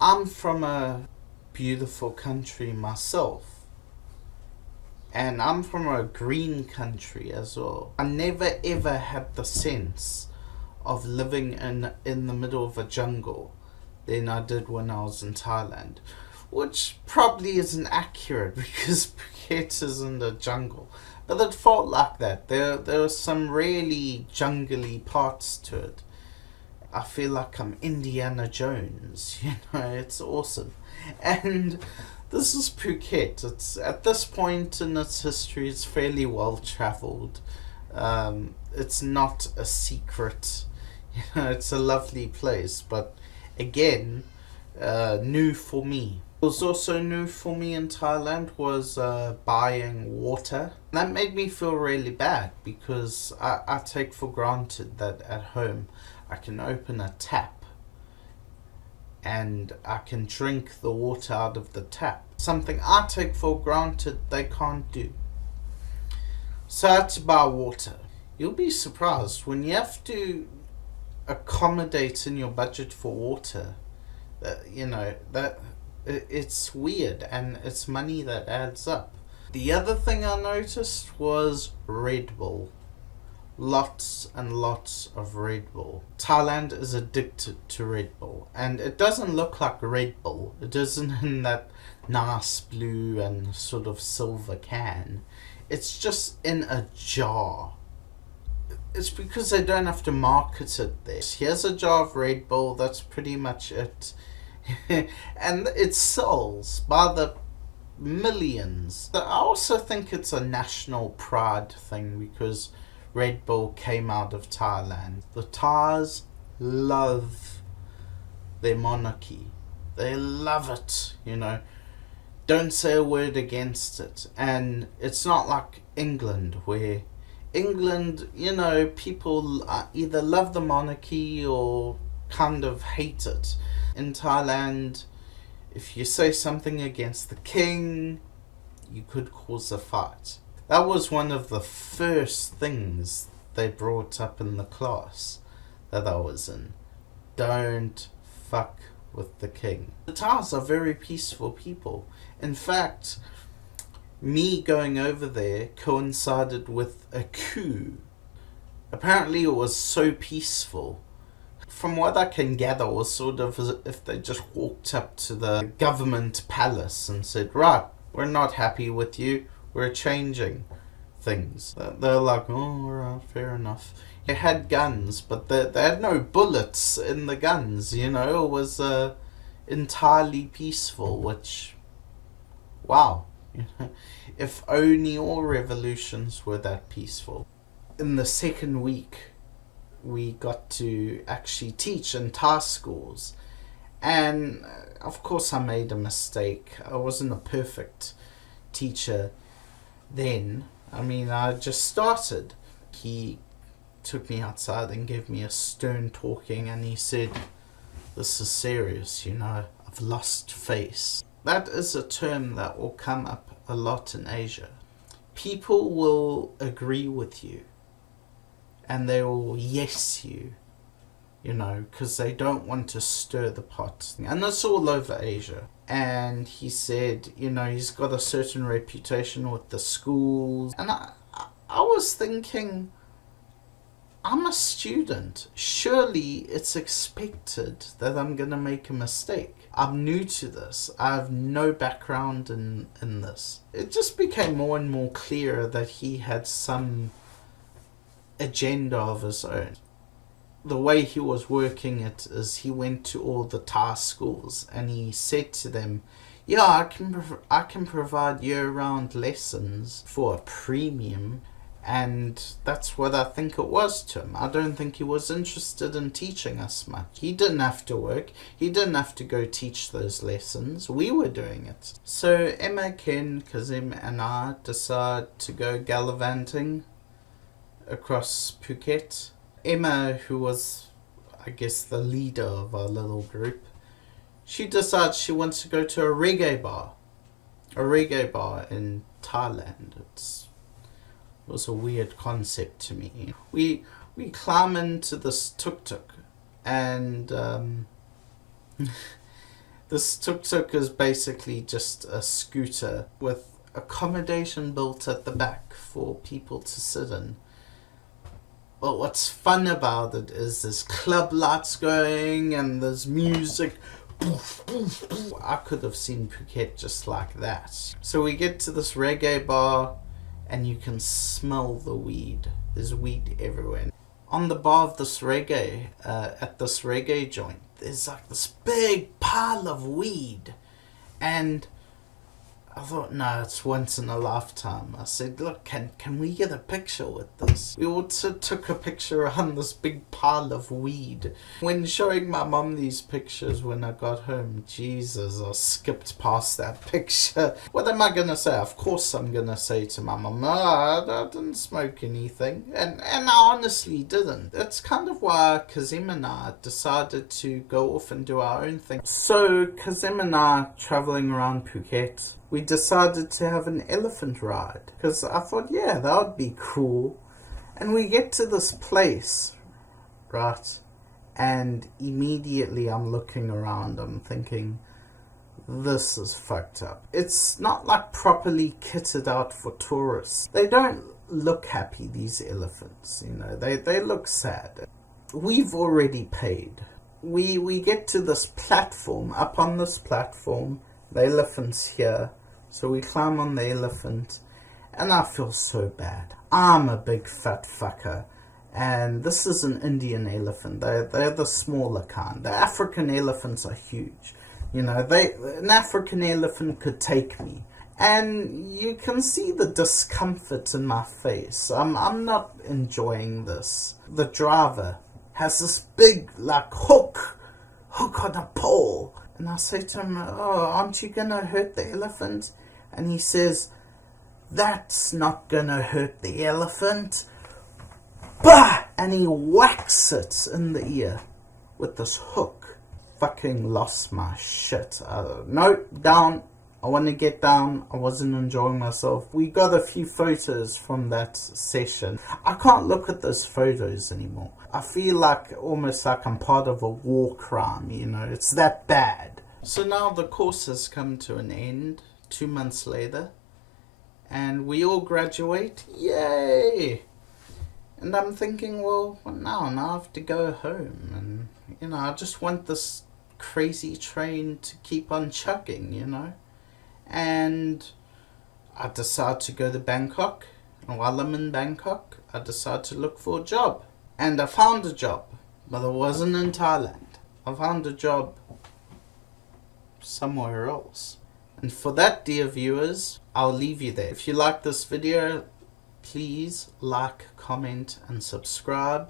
I'm from a beautiful country myself, and I'm from a green country as well. I never ever had the sense of living in the middle of a jungle than I did when I was in Thailand, which probably isn't accurate because Phuket isn't a jungle, but it felt like that. There were some really jungly parts to it. I feel like I'm Indiana Jones. It's awesome, and this is Phuket. It's at this point in its history, it's fairly well traveled. It's not a secret. It's a lovely place, but again, new for me. What was also new for me in Thailand was buying water. That made me feel really bad because I take for granted that at home I can open a tap and I can drink the water out of the tap. Something I take for granted they can't do. So I had to buy water. You'll be surprised when you have to accommodate in your budget for water. That it's weird, and it's money that adds up. The other thing I noticed was Red Bull. Lots and lots of Red Bull. Thailand is addicted to Red Bull, and it doesn't look like Red Bull. It isn't in that nice blue and sort of silver can. It's just in a jar. It's because they don't have to market it there. Here's a jar of Red Bull, that's pretty much it. And it sells by the millions. I also think it's a national pride thing because Red Bull came out of Thailand. The Thais love their monarchy. They love it. Don't say a word against it. And it's not like England, where England, people either love the monarchy or kind of hate it. In Thailand, if you say something against the king, you could cause a fight. That was one of the first things they brought up in the class that I was in. Don't fuck with the king. The Thais are very peaceful people. In fact, me going over there coincided with a coup. Apparently it was so peaceful. From what I can gather, it was sort of as if they just walked up to the government palace and said, right, we're not happy with you, we're changing things. They're like, oh, right, fair enough. They had guns, but they had no bullets in the guns, It was entirely peaceful, which, wow. If only all revolutions were that peaceful. In the second week, we got to actually teach in Thai schools. And of course I made a mistake. I wasn't a perfect teacher then. I just started. He took me outside and gave me a stern talking, and he said, this is serious, I've lost face. That is a term that will come up a lot in Asia. People will agree with you and they will yes you, because they don't want to stir the pot. And it's all over Asia. And he said, he's got a certain reputation with the schools. And I was thinking, I'm a student. Surely it's expected that I'm going to make a mistake. I'm new to this. I have no background in this. It just became more and more clear that he had some agenda of his own. The way he was working it is he went to all the Thai schools and he said to them, yeah, I can provide year-round lessons for a premium. And that's what I think it was to him. I don't think he was interested in teaching us much. He didn't have to work. He didn't have to go teach those lessons. We were doing it. So Emma, Ken, Kazim and I decided to go gallivanting across Phuket. Emma, who was, I guess, the leader of our little group, she decided she wants to go to a reggae bar. A reggae bar in Thailand. It was a weird concept to me. We climb into this tuk-tuk and This tuk-tuk is basically just a scooter with accommodation built at the back for people to sit in. But what's fun about it is there's club lights going and there's music. I could have seen Phuket just like that. So we get to this reggae bar and you can smell the weed. There's weed everywhere. On the bar of this reggae, at this reggae joint, there's like this big pile of weed. And I thought, no, it's once in a lifetime. I said, look, can we get a picture with this? We also took a picture on this big pile of weed. When showing my mum these pictures when I got home, Jesus, I skipped past that picture. What am I going to say? Of course I'm going to say to my mum, no, I didn't smoke anything. And I honestly didn't. That's kind of why Kazim and I decided to go off and do our own thing. So Kazim and I traveling around Phuket, we decided to have an elephant ride because I thought, yeah, that would be cool. And we get to this place, right? And immediately I'm looking around, I'm thinking, this is fucked up. It's not like properly kitted out for tourists. They don't look happy, these elephants, you know, they look sad. We've already paid. We get to this platform. Up on this platform, the elephant's here. So we climb on the elephant, and I feel so bad. I'm a big fat fucker, and this is an Indian elephant. They're the smaller kind. The African elephants are huge. You know, an African elephant could take me. And you can see the discomfort in my face. I'm not enjoying this. The driver has this big, like, hook on a pole. And I say to him, oh, aren't you going to hurt the elephant? And he says, that's not going to hurt the elephant. Bah! And he whacks it in the ear with this hook. Fucking lost my shit. No, down. I want to get down. I wasn't enjoying myself. We got a few photos from that session. I can't look at those photos anymore. I feel like almost like I'm part of a war crime, you know. It's that bad. So now the course has come to an end 2 months later. And we all graduate. Yay! And I'm thinking, well, now I have to go home. And, you know, I just want this crazy train to keep on chugging, you know. And I decide to go to Bangkok. And while I'm in Bangkok, I decide to look for a job. And I found a job, but it wasn't in Thailand. I found a job somewhere else. And for that, dear viewers, I'll leave you there. If you like this video, please like, comment, and subscribe.